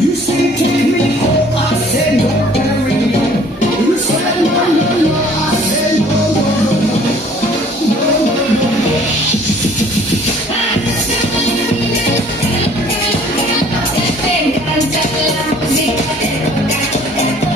You say take me home, I said no, Mary. You said no, no, no, I said no, no, no, no, no, no, no. Te encanta la música, te toca, toca, toca.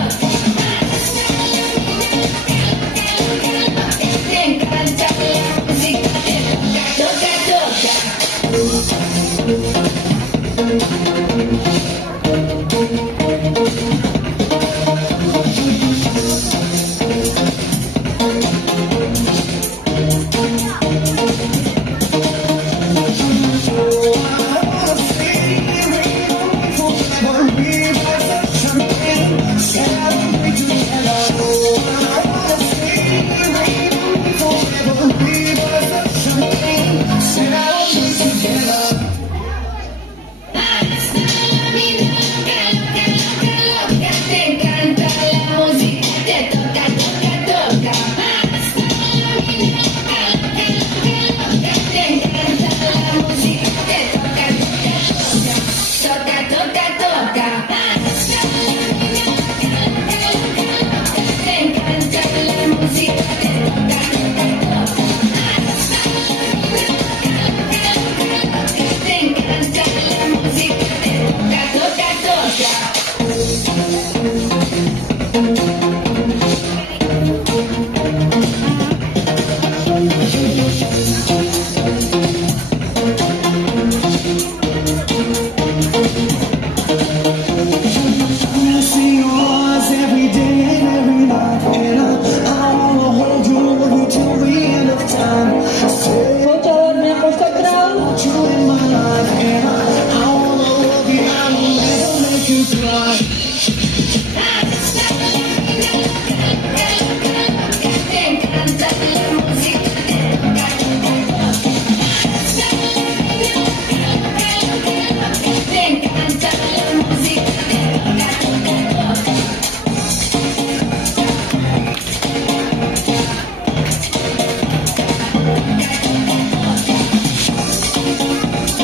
Te encanta la música, te toca, toca, toca. Fly.